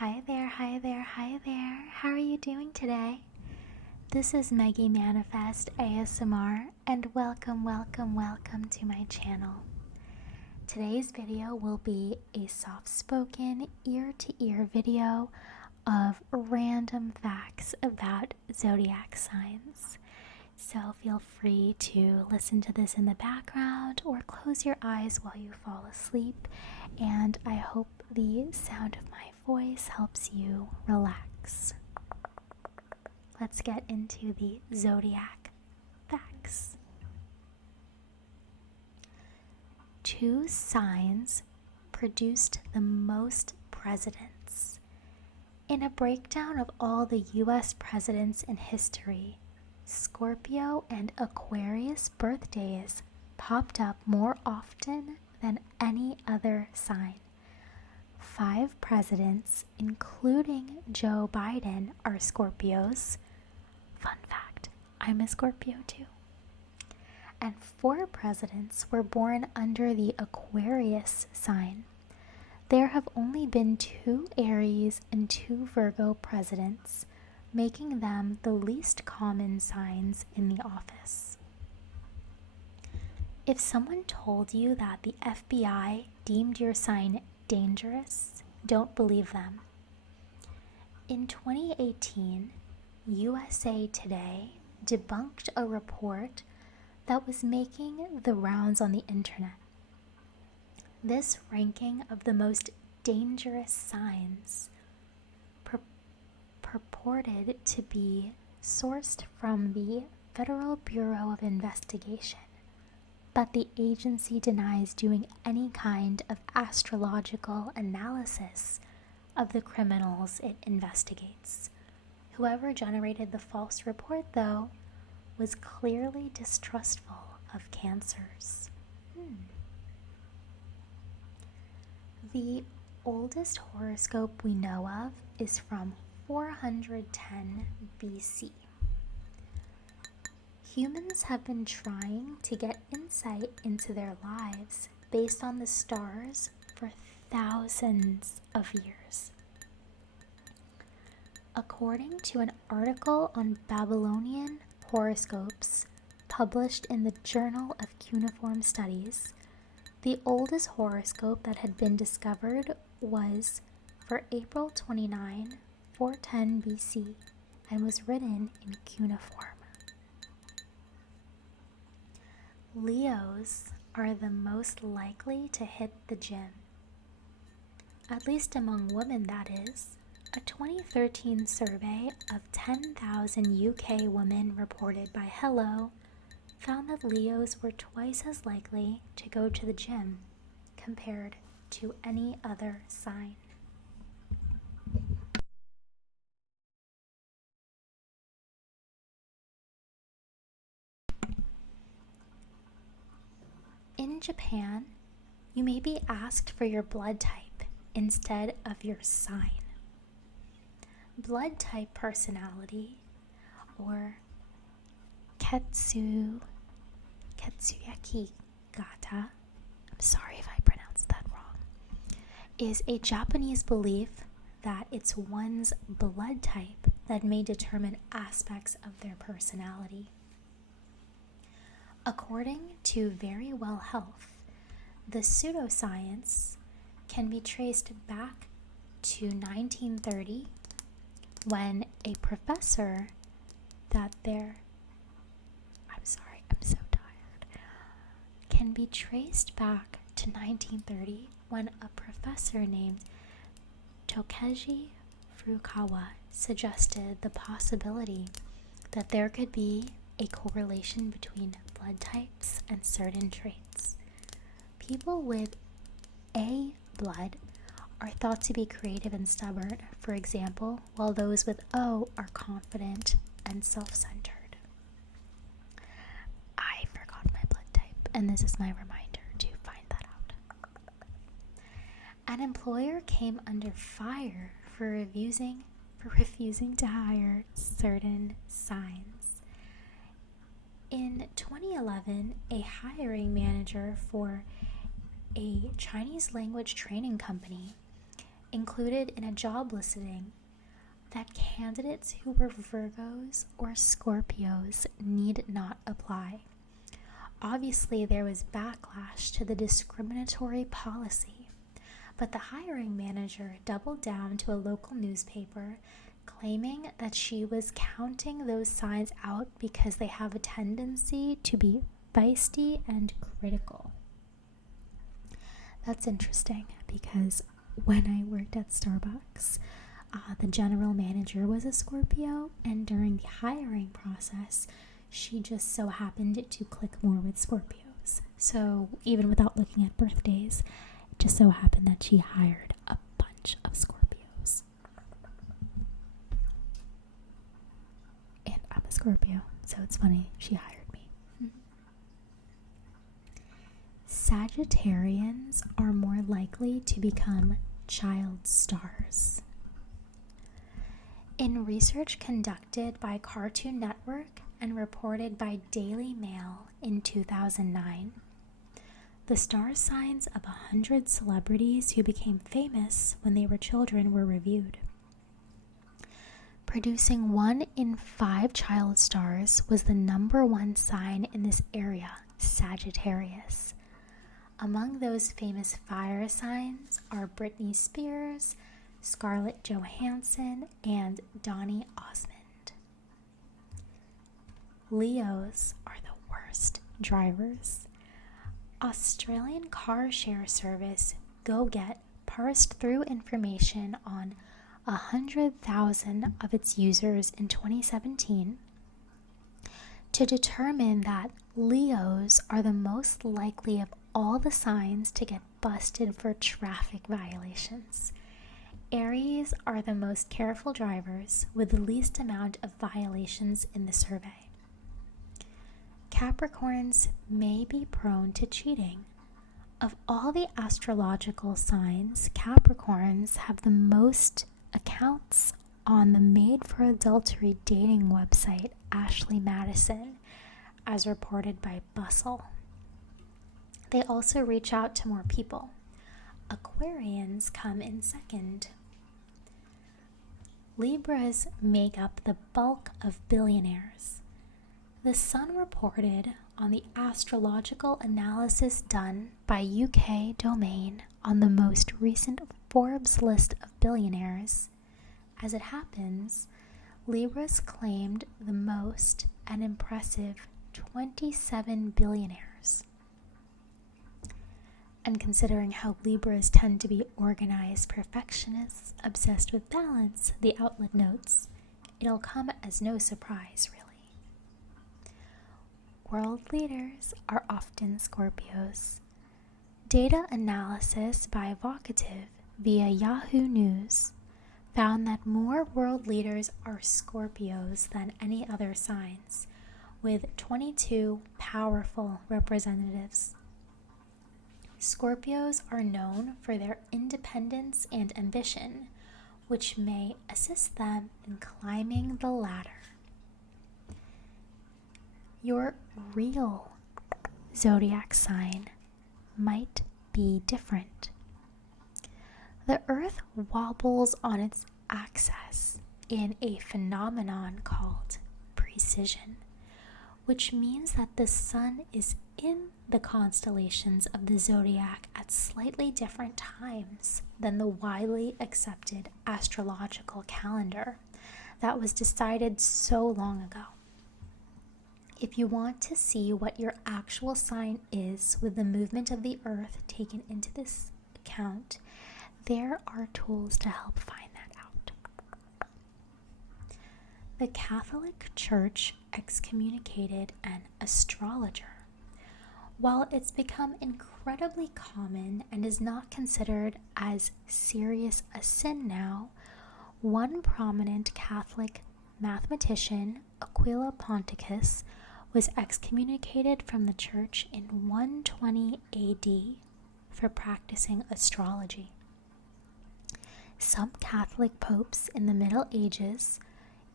Hi there, hi there, hi there. How are you doing today? This is Maggie Manifest ASMR and welcome to my channel. Today's video will be a soft-spoken, ear-to-ear video of random facts about zodiac signs. So feel free to listen to this in the background or close your eyes while you fall asleep, and I hope the sound of my voice helps you relax. Let's get into the zodiac facts. 2 signs produced the most presidents. In a breakdown of all the US presidents in history, Scorpio and Aquarius birthdays popped up more often than any other sign. 5 presidents, including Joe Biden, are Scorpios. Fun fact, I'm a Scorpio too. And 4 presidents were born under the Aquarius sign. There have only been 2 Aries and 2 Virgo presidents, making them the least common signs in the office. If someone told you that the FBI deemed your sign dangerous, don't believe them. In 2018, USA Today debunked a report that was making the rounds on the internet. This ranking of the most dangerous signs purported to be sourced from the Federal Bureau of Investigation, but the agency denies doing any kind of astrological analysis of the criminals it investigates. Whoever generated the false report, though, was clearly distrustful of cancers. The oldest horoscope we know of is from 410 BC. Humans have been trying to get insight into their lives based on the stars for thousands of years. According to an article on Babylonian horoscopes published in the Journal of Cuneiform Studies, the oldest horoscope that had been discovered was for April 29, 410 BC, and was written in cuneiform. Leos are the most likely to hit the gym. At least among women, that is. A 2013 survey of 10,000 UK women reported by Hello found that Leos were twice as likely to go to the gym compared to any other sign. In Japan, you may be asked for your blood type instead of your sign. Blood type personality, or Katsuyaki Gata, I'm sorry if I pronounced that wrong, is a Japanese belief that it's one's blood type that may determine aspects of their personality. According to Very Well Health, the pseudoscience can be traced back to 1930 when a professor named Tokeji Furukawa suggested the possibility that there could be a correlation between blood types and certain traits. People with A blood are thought to be creative and stubborn, for example, while those with O are confident and self-centered. I forgot my blood type, and this is my reminder to find that out. An employer came under fire for refusing to hire certain signs. In 2011, a hiring manager for a Chinese language training company included in a job listing that candidates who were Virgos or Scorpios need not apply. Obviously, there was backlash to the discriminatory policy, but the hiring manager doubled down to a local newspaper, claiming that she was counting those signs out because they have a tendency to be feisty and critical. That's interesting because when I worked at Starbucks, the general manager was a Scorpio, and during the hiring process, she just so happened to click more with Scorpios. So even without looking at birthdays, it just so happened that she hired a bunch of Scorpios. And I'm a Scorpio, so it's funny, she hired me. Sagittarians are more likely to become child stars. In research conducted by Cartoon Network and reported by Daily Mail in 2009, the star signs of 100 celebrities who became famous when they were children were reviewed. Producing 1 in 5 child stars was the number 1 sign in this area, Sagittarius. Among those famous fire signs are Britney Spears, Scarlett Johansson, and Donny Osmond. Leos are the worst drivers. Australian car share service GoGet parsed through information on 100,000 of its users in 2017 to determine that Leos are the most likely of all the signs to get busted for traffic violations. Aries are the most careful drivers with the least amount of violations in the survey. Capricorns may be prone to cheating. Of all the astrological signs, Capricorns have the most accounts on the Made for Adultery dating website Ashley Madison, as reported by Bustle. They also reach out to more people. Aquarians come in second. Libras make up the bulk of billionaires. The Sun reported on the astrological analysis done by UK Domain on the most recent Forbes list of billionaires. As it happens, Libras claimed the most, an impressive 27 billionaires. And considering how Libras tend to be organized perfectionists obsessed with balance, the outlet notes, it'll come as no surprise, really. World leaders are often Scorpios. Data analysis by Vocative via Yahoo News found that more world leaders are Scorpios than any other signs, with 22 powerful representatives. Scorpios are known for their independence and ambition, which may assist them in climbing the ladder. Your real zodiac sign might be different. The Earth wobbles on its axis in a phenomenon called precession, which means that the Sun is in the constellations of the zodiac at slightly different times than the widely accepted astrological calendar that was decided so long ago. If you want to see what your actual sign is with the movement of the Earth taken into this account, there are tools to help find that out. The Catholic Church excommunicated an astrologer. While it's become incredibly common and is not considered as serious a sin now, one prominent Catholic mathematician, Aquila Ponticus, was excommunicated from the church in 120 AD for practicing astrology. Some Catholic popes in the Middle Ages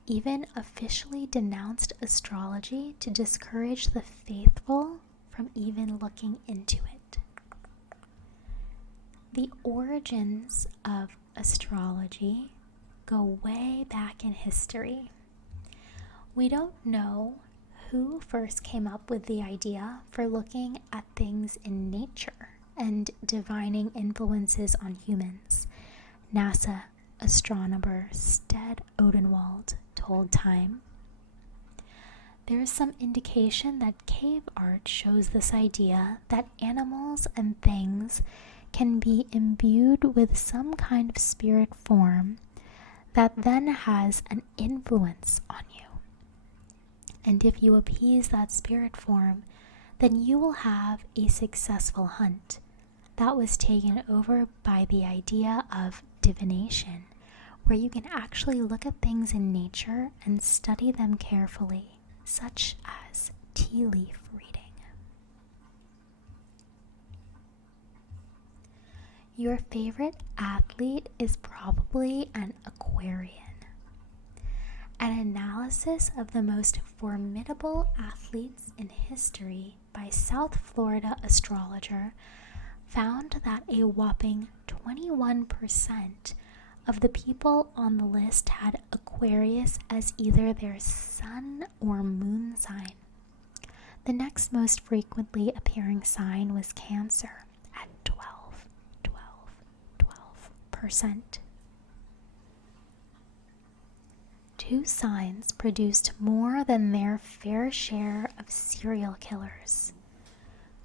even officially denounced astrology to discourage the faithful from even looking into it. The origins of astrology go way back in history. We don't know who first came up with the idea for looking at things in nature and divining influences on humans. NASA astronomer Stead Odenwald told Time. There is some indication that cave art shows this idea that animals and things can be imbued with some kind of spirit form that then has an influence on you. And if you appease that spirit form, then you will have a successful hunt. That was taken over by the idea of divination, where you can actually look at things in nature and study them carefully, such as tea leaf reading. Your favorite athlete is probably an Aquarian. An analysis of the most formidable athletes in history by South Florida astrologer found that a whopping 21% of the people on the list had Aquarius as either their sun or moon sign. The next most frequently appearing sign was Cancer at 12%. Two signs produced more than their fair share of serial killers.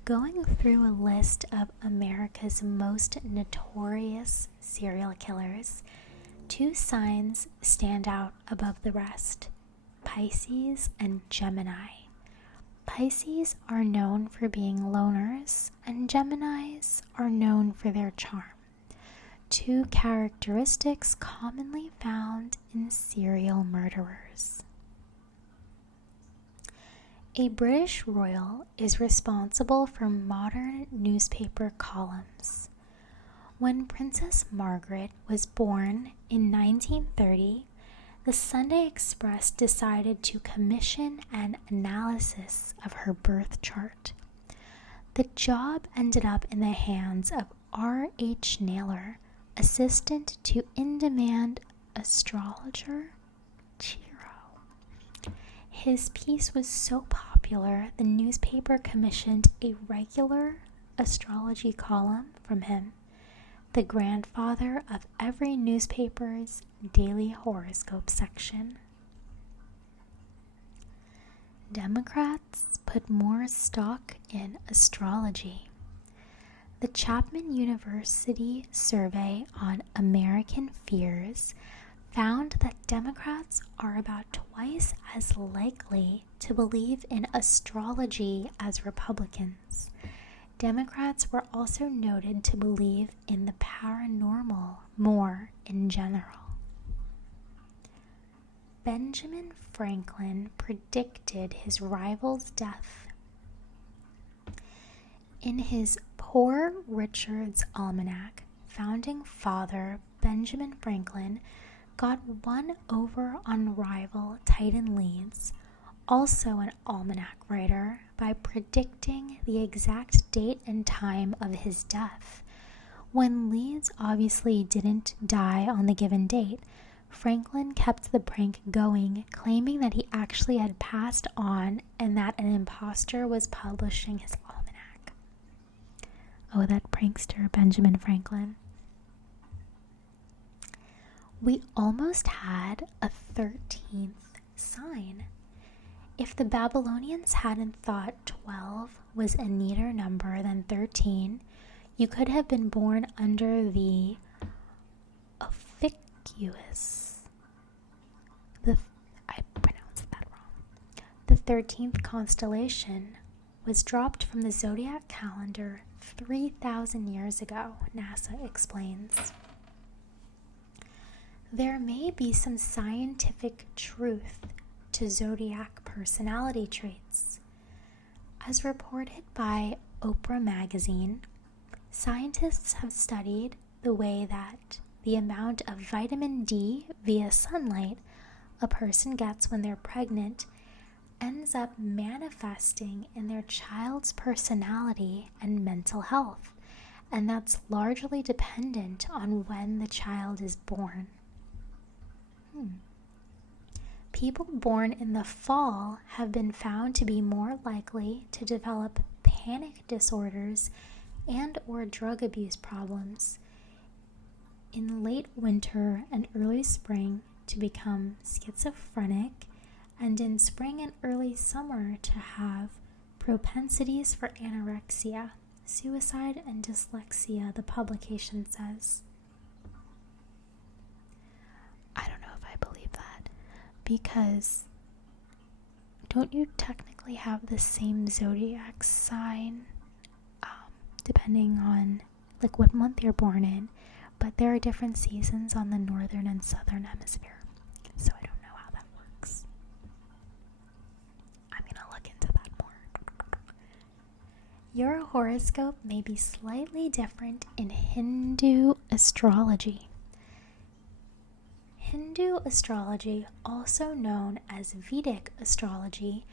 Going through a list of America's most notorious serial killers, two signs stand out above the rest: Pisces and Gemini. Pisces are known for being loners, and Geminis are known for their charm. Two characteristics commonly found in serial murderers. A British royal is responsible for modern newspaper columns. When Princess Margaret was born in 1930, the Sunday Express decided to commission an analysis of her birth chart. The job ended up in the hands of R.H. Naylor, assistant to in-demand astrologer Chiro. His piece was so popular, the newspaper commissioned a regular astrology column from him, the grandfather of every newspaper's daily horoscope section. Democrats put more stock in astrology. The Chapman University survey on American fears found that Democrats are about twice as likely to believe in astrology as Republicans. Democrats were also noted to believe in the paranormal more in general. Benjamin Franklin predicted his rival's death. In his Poor Richard's Almanac, founding father Benjamin Franklin got one over on rival Titan Leeds, also an almanac writer, by predicting the exact date and time of his death. When Leeds obviously didn't die on the given date, Franklin kept the prank going, claiming that he actually had passed on and that an imposter was publishing his almanac. Oh, that prankster, Benjamin Franklin. We almost had a 13th sign. If the Babylonians hadn't thought 12 was a neater number than 13, you could have been born under the Ophiuchus. I pronounced that wrong. The 13th constellation was dropped from the Zodiac calendar 3,000 years ago, NASA explains. There may be some scientific truth to Zodiac personality traits. As reported by Oprah magazine, scientists have studied the way that the amount of vitamin D via sunlight a person gets when they're pregnant ends up manifesting in their child's personality and mental health, and that's largely dependent on when the child is born. People born in the fall have been found to be more likely to develop panic disorders and or drug abuse problems. In late winter and early spring to become schizophrenic, and in spring and early summer to have propensities for anorexia, suicide, and dyslexia, the publication says. I don't know if I believe that, because don't you technically have the same zodiac sign depending on like what month you're born in, but there are different seasons on the northern and southern hemisphere, so I don't know how that works. I'm gonna look into that more. Your horoscope may be slightly different in Hindu astrology. Hindu astrology, also known as Vedic astrology,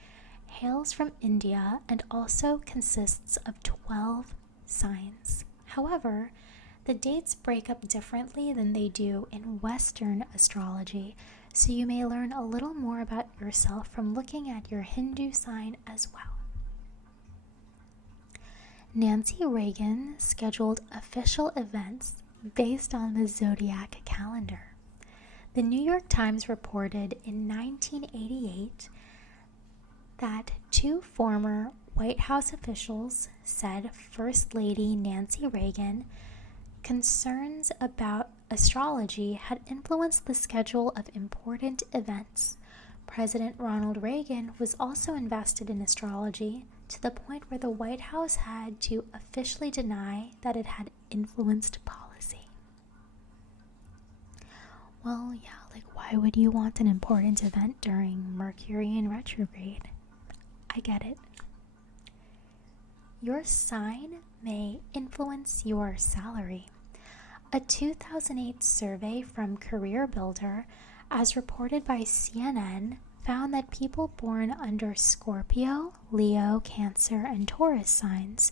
hails from India and also consists of 12 signs. However, the dates break up differently than they do in Western astrology, so you may learn a little more about yourself from looking at your Hindu sign as well. Nancy Reagan scheduled official events based on the Zodiac calendar. The New York Times reported in 1988 that two former White House officials said First Lady Nancy Reagan concerns about astrology had influenced the schedule of important events. President Ronald Reagan was also invested in astrology to the point where the White House had to officially deny that it had influenced policy. Well, yeah, like why would you want an important event during Mercury in retrograde? I get it. Your sign may influence your salary. A 2008 survey from Career Builder, as reported by CNN, found that people born under Scorpio, Leo, Cancer, and Taurus signs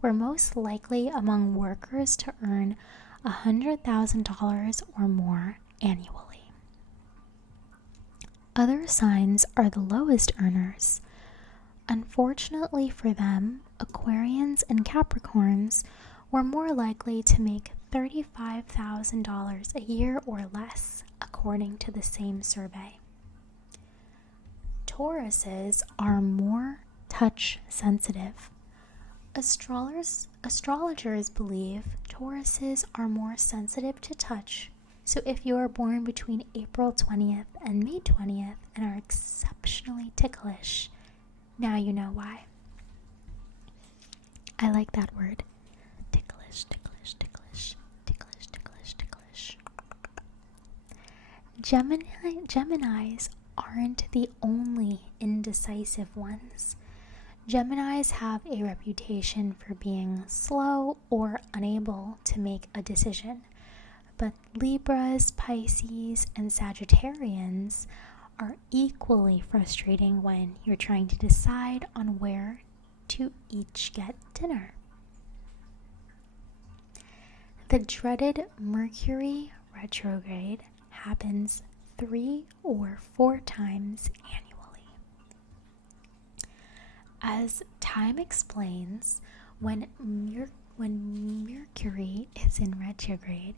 were most likely among workers to earn $100,000 or more annually. Other signs are the lowest earners. Unfortunately for them, Aquarians and Capricorns were more likely to make $35,000 a year or less, according to the same survey. Tauruses are more touch sensitive. Astrologers believe Tauruses are more sensitive to touch, so if you are born between April 20th and May 20th and are exceptionally ticklish, now you know why. I like that word. Ticklish, ticklish, ticklish, ticklish, ticklish, ticklish. Geminis aren't the only indecisive ones. Geminis have a reputation for being slow or unable to make a decision, but Libras, Pisces, and Sagittarians are equally frustrating when you're trying to decide on where to each get dinner. The dreaded Mercury retrograde happens 3 or 4 times annually. As time explains, when Mercury is in retrograde,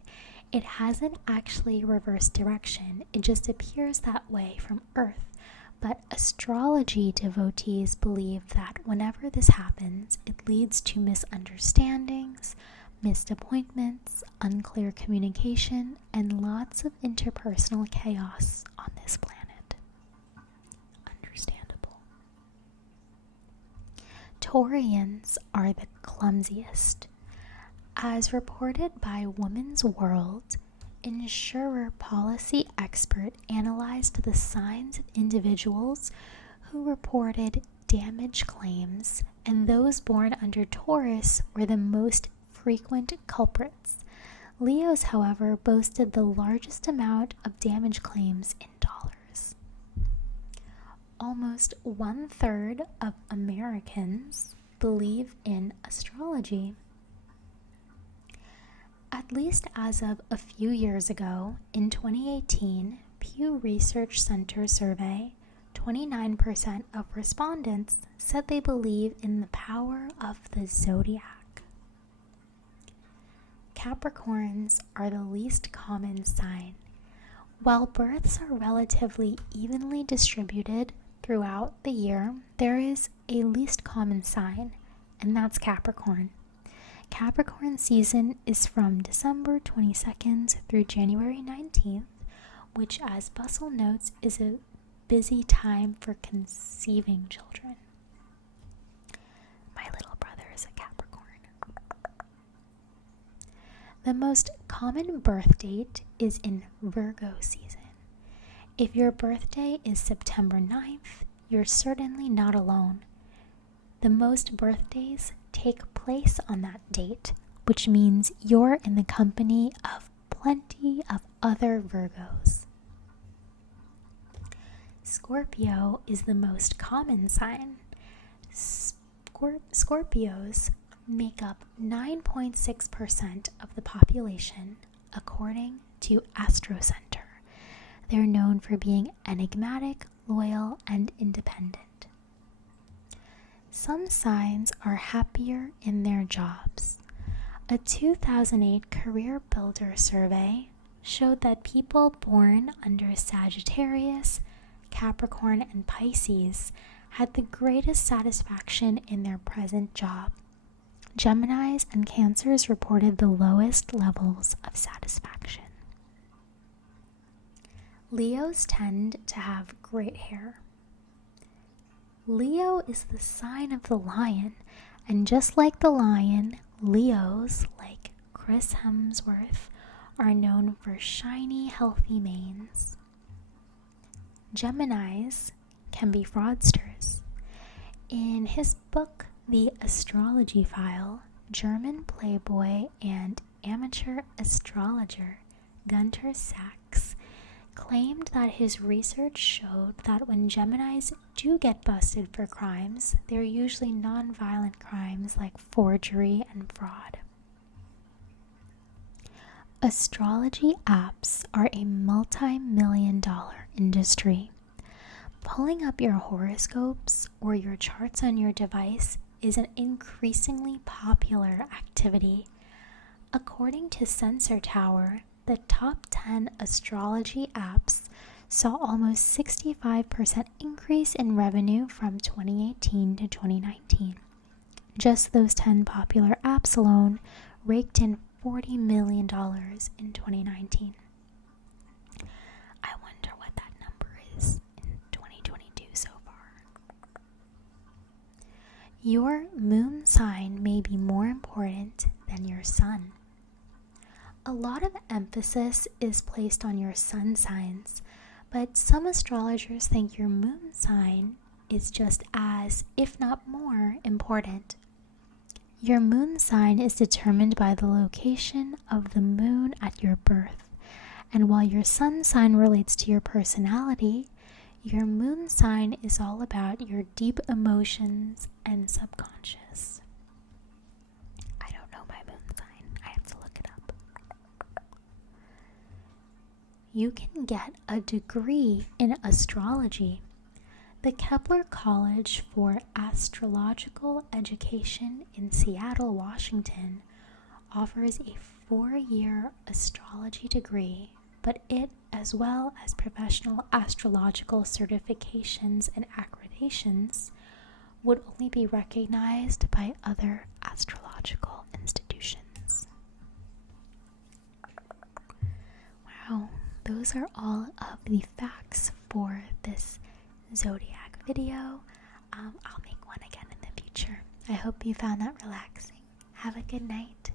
it hasn't actually reversed direction. It just appears that way from Earth. But astrology devotees believe that whenever this happens, it leads to misunderstandings, missed appointments, unclear communication, and lots of interpersonal chaos on this planet. Understandable. Taurians are the clumsiest. As reported by Women's World, insurer policy expert analyzed the signs of individuals who reported damage claims, and those born under Taurus were the most frequent culprits. Leos, however, boasted the largest amount of damage claims in dollars. Almost 1/3 of Americans believe in astrology. At least as of a few years ago, in 2018, Pew Research Center survey, 29% of respondents said they believe in the power of the zodiac. Capricorns are the least common sign. While births are relatively evenly distributed throughout the year, there is a least common sign, and that's Capricorn. Capricorn season is from December 22nd through January 19th, which, as Bustle notes, is a busy time for conceiving children. My little brother is a Capricorn. The most common birth date is in Virgo season. If your birthday is September 9th, you're certainly not alone. The most birthdays take place on that date, which means you're in the company of plenty of other Virgos. Scorpio is the most common sign. Scorpios make up 9.6% of the population, according to Astrology. They're known for being enigmatic, loyal, and independent. Some signs are happier in their jobs. A 2008 Career Builder survey showed that people born under Sagittarius, Capricorn, and Pisces had the greatest satisfaction in their present job. Geminis and Cancers reported the lowest levels of satisfaction. Leos tend to have great hair. Leo is the sign of the lion, and just like the lion, Leos, like Chris Hemsworth, are known for shiny, healthy manes. Geminis can be fraudsters. In his book, The Astrology File, German playboy and amateur astrologer Gunter Sachs claimed that his research showed that when Geminis do get busted for crimes, they're usually non-violent crimes like forgery and fraud. Astrology apps are a multi-million-dollar industry. Pulling up your horoscopes or your charts on your device is an increasingly popular activity. According to Sensor Tower, the top 10 astrology apps saw almost 65% increase in revenue from 2018 to 2019. Just those 10 popular apps alone raked in $40 million in 2019. I wonder what that number is in 2022 so far. Your moon sign may be more important than your sun. A lot of emphasis is placed on your sun signs, but some astrologers think your moon sign is just as, if not more, important. Your moon sign is determined by the location of the moon at your birth, and while your sun sign relates to your personality, your moon sign is all about your deep emotions and subconscious. I don't know my moon sign. I have to look it up. You can get a degree in astrology. The Kepler College for Astrological Education in Seattle, Washington, offers a 4-year astrology degree, but it, as well as professional astrological certifications and accreditations, would only be recognized by other astrological institutions. Wow, those are all of the facts for this Zodiac video. I'll make one again in the future. I hope you found that relaxing. Have a good night.